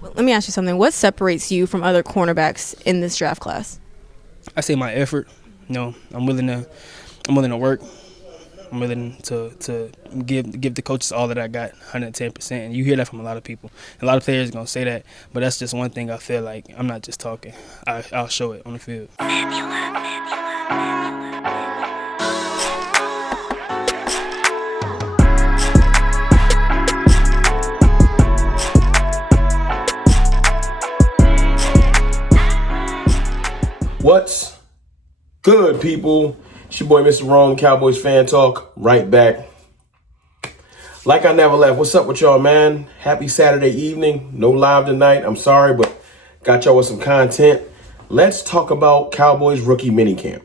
Well, let me ask you something. What separates you from other cornerbacks in this draft class? I say my effort. I'm willing to work. I'm willing to give the coaches all that I got, 110%. And you hear that from a lot of people. A lot of players are going to say that, but that's just one thing I feel like I'm not just talking. I'll show it on the field. What's good, people? It's your boy, Mr. Rome, Cowboys Fan Talk, right back. Like I never left. What's up with y'all, man? Happy Saturday evening. No live tonight. I'm sorry, but got y'all with some content. Let's talk about Cowboys rookie minicamp.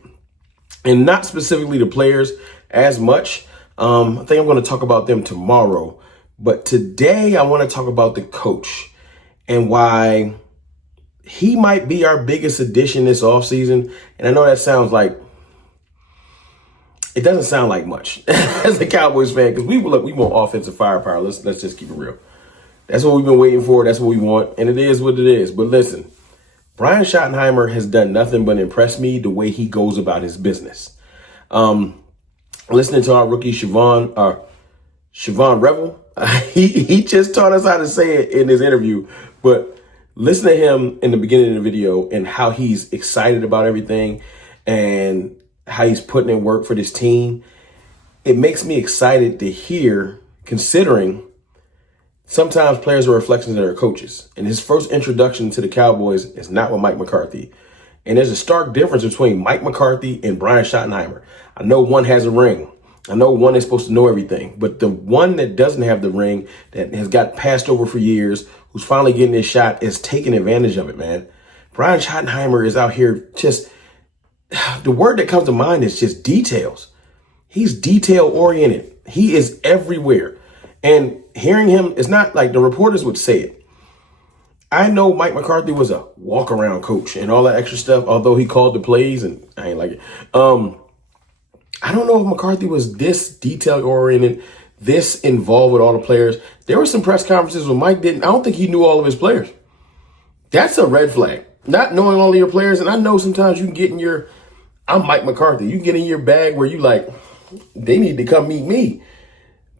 And not specifically the players as much. I think I'm going to talk about them tomorrow. But today I want to talk about the coach and why he might be our biggest addition this offseason. And I know that sounds like, it doesn't sound like much as a Cowboys fan, because we want offensive firepower. Let's just keep it real. That's what we've been waiting for. That's what we want. And it is what it is. But listen, Brian Schottenheimer has done nothing but impress me the way he goes about his business. Listening to our rookie Siobhan Revel, he just taught us how to say it in his interview. But listen to him in the beginning of the video and how he's excited about everything and how he's putting in work for this team. It makes me excited to hear, considering sometimes players are reflections of their coaches. And his first introduction to the Cowboys is not with Mike McCarthy. And there's a stark difference between Mike McCarthy and Brian Schottenheimer. I know one has a ring. I know one is supposed to know everything. But the one that doesn't have the ring, that has got passed over for years, who's finally getting his shot, is taking advantage of it, man. Brian Schottenheimer is out here just, the word that comes to mind is just details. He's detail oriented. He is everywhere. And hearing him, it's not like the reporters would say it. I know Mike McCarthy was a walk around coach and all that extra stuff, although he called the plays and I ain't like it. I don't know if McCarthy was this detail oriented, this involved with all the players. There were some press conferences where Mike didn't. I don't think he knew all of his players. That's a red flag. Not knowing all of your players. And I know sometimes you can get in your, I'm Mike McCarthy. You can get in your bag where you like, they need to come meet me.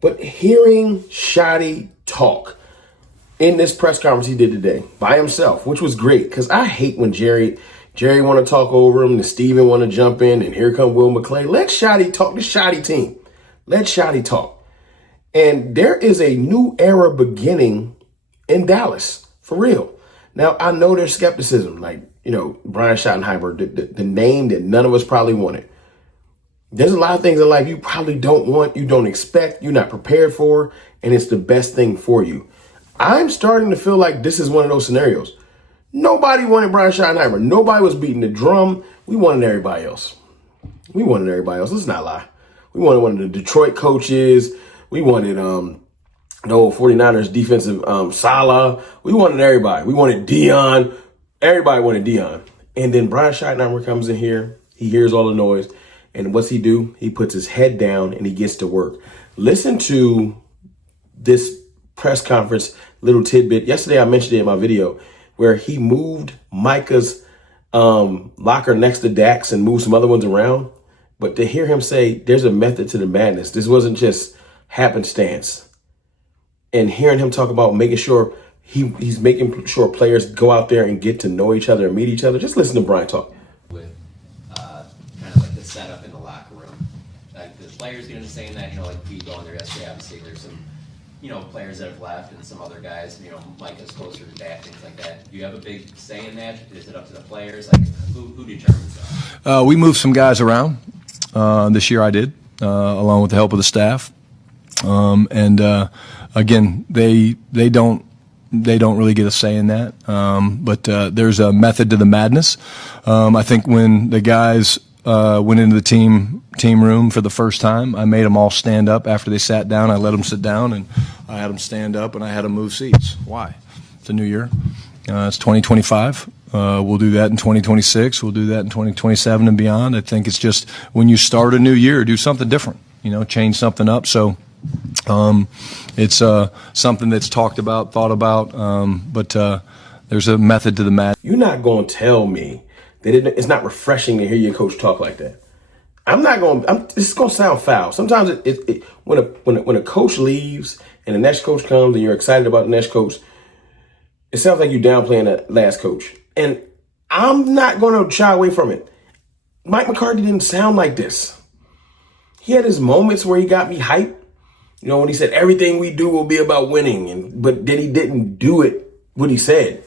But hearing Shotty talk in this press conference he did today by himself, which was great, because I hate when Jerry want to talk over him and Steven want to jump in and here come Will McClay. Let Shotty talk, the Shotty team. Let Shotty talk. And there is a new era beginning in Dallas, for real. Now, I know there's skepticism, like, Brian Schottenheimer, the name that none of us probably wanted. There's a lot of things in life you probably don't want, you don't expect, you're not prepared for, and it's the best thing for you. I'm starting to feel like this is one of those scenarios. Nobody wanted Brian Schottenheimer. Nobody was beating the drum. We wanted everybody else. Let's not lie. We wanted one of the Detroit coaches. We wanted the old 49ers defensive Salah. We wanted everybody. We wanted Dion. Everybody wanted Dion. And then Brian Schottenheimer comes in here. He hears all the noise. And what's he do? He puts his head down and he gets to work. Listen to this press conference little tidbit. Yesterday I mentioned it in my video where he moved Micah's locker next to Dax and moved some other ones around. But to hear him say there's a method to the madness. This wasn't just happenstance. And hearing him talk about making sure he's making sure players go out there and get to know each other and meet each other. Just listen to Brian talk. With kind of like the setup in the locker room. Like the players get into saying that, like Pete going there yesterday, obviously there's some, players that have left and some other guys, Mike is closer to that, things like that. Do you have a big say in that? Is it up to the players? Like who determines that? We moved some guys around. This year I did, along with the help of the staff. Again, they don't really get a say in that. But there's a method to the madness. I think when the guys went into the team room for the first time, I made them all stand up after they sat down. I let them sit down, and I had them stand up, and I had them move seats. Why? It's a new year. It's 2025. We'll do that in 2026. We'll do that in 2027 and beyond. I think it's just when you start a new year, do something different, change something up. So It's something that's talked about, thought about, but there's a method to the madness. You're not going to tell me that it's not refreshing to hear your coach talk like that. This is going to sound foul. Sometimes when a coach leaves and the next coach comes and you're excited about the next coach, it sounds like you're downplaying that last coach. And I'm not going to shy away from it. Mike McCarthy didn't sound like this. He had his moments where he got me hyped. You know, when he said everything we do will be about winning, but then he didn't do it what he said.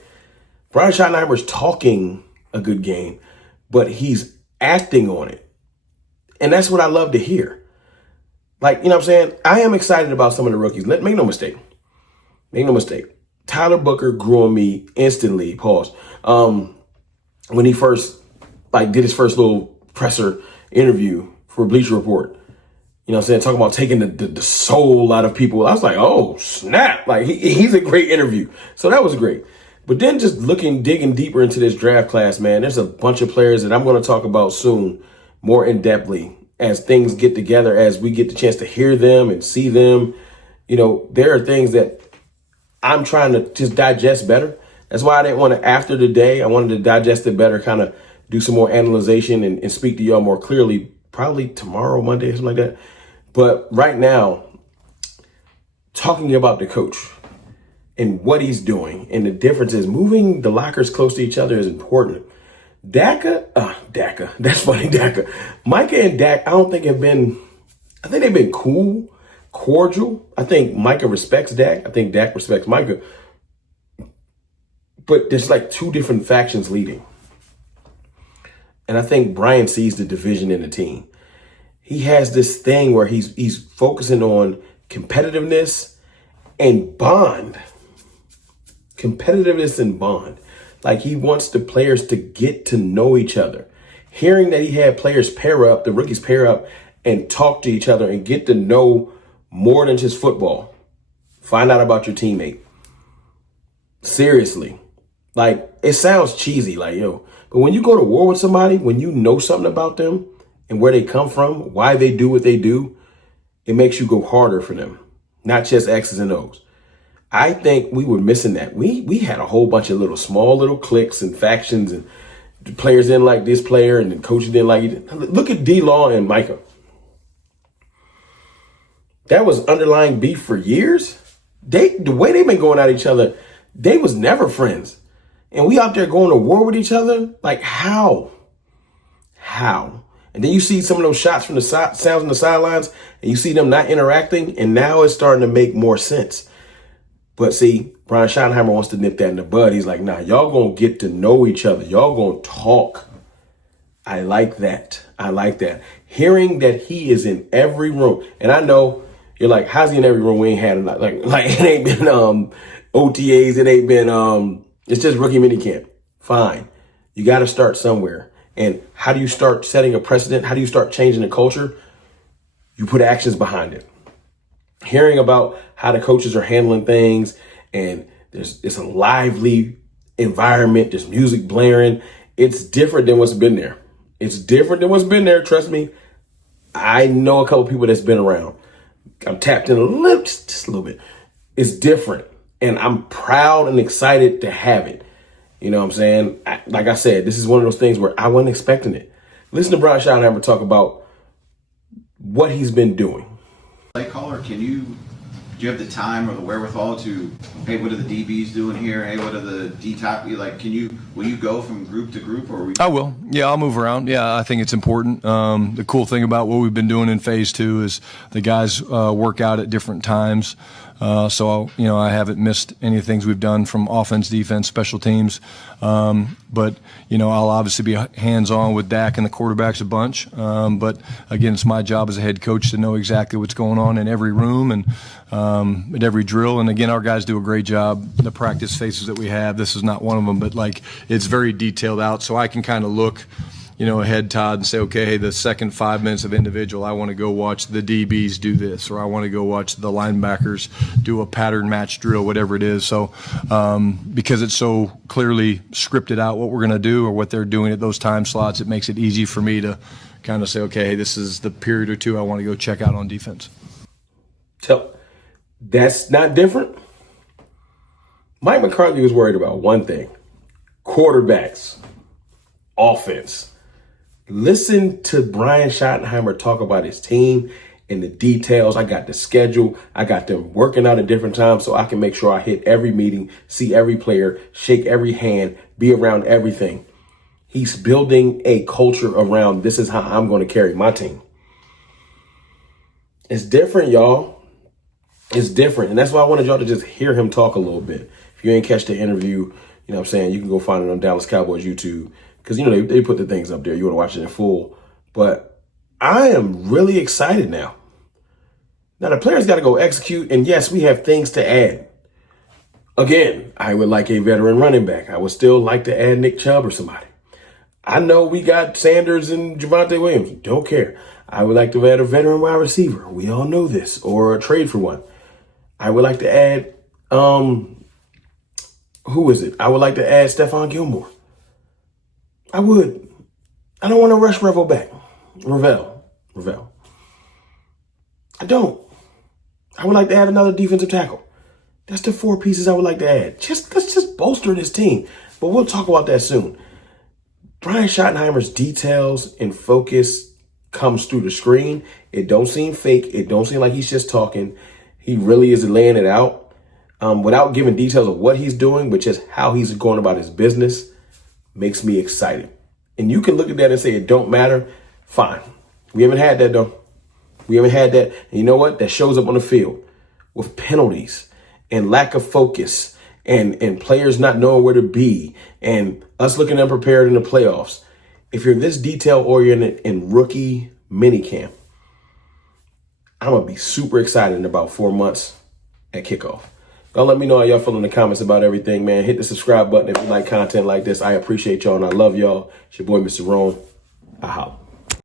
Brian Schottenheimer's talking a good game, but he's acting on it. And that's what I love to hear. Like, you know what I'm saying? I am excited about some of the rookies. Make no mistake. Make no mistake. Tyler Booker grew on me instantly, pause, when he first did his first little presser interview for Bleacher Report. You know what I'm saying? Talking about taking the soul out of people. I was like, oh, snap. Like, he's a great interview. So that was great. But then just digging deeper into this draft class, man, there's a bunch of players that I'm going to talk about soon more in-depthly as things get together, as we get the chance to hear them and see them. You know, there are things that I'm trying to just digest better. That's why I didn't want to, after the day, I wanted to digest it better, kind of do some more analyzation and speak to y'all more clearly, probably tomorrow, Monday, or something like that. But right now, talking about the coach and what he's doing and the difference is moving the lockers close to each other is important. Daka, that's funny, Daka. Micah and Dak, I think they've been cool, cordial. I think Micah respects Dak. I think Dak respects Micah. But there's like two different factions leading. And I think Brian sees the division in the team. He has this thing where he's focusing on competitiveness and bond. Competitiveness and bond. Like, he wants the players to get to know each other. Hearing that he had players pair up, the rookies pair up and talk to each other and get to know more than just football. Find out about your teammate. Seriously. Like, it sounds cheesy, like, yo, but when you go to war with somebody, when you know something about them and where they come from, why they do what they do, it makes you go harder for them, not just X's and O's. I think we were missing that. We had a whole bunch of small little cliques and factions, and the players didn't like this player and the coaches didn't like it. Look at D-Law and Micah. That was underlying beef for years. The way they've been going at each other, they was never friends. And we out there going to war with each other? Like, how? How? And then you see some of those shots from the sounds on the sidelines, and you see them not interacting, and now it's starting to make more sense. But see, Brian Schottenheimer wants to nip that in the bud. He's like, nah, y'all going to get to know each other. Y'all going to talk. I like that. I like that. Hearing that he is in every room. And I know you're like, how's he in every room? We ain't had him. Like it ain't been OTAs. It ain't been, it's just rookie minicamp. Fine. You got to start somewhere. And how do you start setting a precedent? How do you start changing the culture? You put actions behind it. Hearing about how the coaches are handling things, and it's a lively environment. There's music blaring. It's different than what's been there. It's different than what's been there. Trust me. I know a couple people that's been around. I'm tapped in just a little bit. It's different. And I'm proud and excited to have it. You know what I'm saying? Like I said, this is one of those things where I wasn't expecting it. Listen to Brian Schottenheimer talk about what he's been doing. Play caller, do you have the time or the wherewithal to, hey, what are the DBs doing here? Hey, what are the D-top? Will you go from group to group? I will. Yeah, I'll move around. Yeah, I think it's important. The cool thing about what we've been doing in phase 2 is the guys work out at different times. So I haven't missed any of the things we've done from offense, defense, special teams. But I'll obviously be hands-on with Dak and the quarterbacks a bunch. But again, it's my job as a head coach to know exactly what's going on in every room and at every drill. And again, our guys do a great job. The practice faces that we have, this is not one of them, but it's very detailed out, so I can kind of look ahead, Todd, and say, okay, hey, the second 5 minutes of individual, I want to go watch the DBs do this, or I want to go watch the linebackers do a pattern match drill, whatever it is. So because it's so clearly scripted out what we're going to do or what they're doing at those time slots, it makes it easy for me to kind of say, okay, hey, this is the period or two I want to go check out on defense. That's not different. Mike McCarthy was worried about one thing: quarterbacks, offense. Listen to Brian Schottenheimer talk about his team and the details. I got the schedule. I got them working out at different times so I can make sure I hit every meeting, see every player, shake every hand, be around everything. He's building a culture around this is how I'm going to carry my team. It's different, y'all. It's different. And that's why I wanted y'all to just hear him talk a little bit. If you ain't catch the interview, you know what I'm saying, you can go find it on Dallas Cowboys YouTube. Because, you know, they put the things up there. You want to watch it in full. But I am really excited now. Now, the players got to go execute. And, yes, we have things to add. Again, I would like a veteran running back. I would still like to add Nick Chubb or somebody. I know we got Sanders and Javonte Williams. Don't care. I would like to add a veteran wide receiver. We all know this. Or a trade for one. I would like to add, who is it? I would like to add Stephon Gilmore. I would. I don't want to rush Ravel. I don't. I would like to add another defensive tackle. That's the 4 pieces I would like to add. Let's just bolster this team. But we'll talk about that soon. Brian Schottenheimer's details and focus comes through the screen. It don't seem fake. It don't seem like he's just talking. He really is laying it out without giving details of what he's doing, but just how he's going about his business. Makes me excited. And you can look at that and say it don't matter. Fine. We haven't had that, though. We haven't had that. And you know what? That shows up on the field with penalties and lack of focus and players not knowing where to be and us looking unprepared in the playoffs. If you're this detail-oriented in rookie minicamp, I'm going to be super excited in about 4 months at kickoff. Y'all let me know how y'all feel in the comments about everything, man. Hit the subscribe button if you like content like this. I appreciate y'all and I love y'all. It's your boy, Mr. Rome. I holla.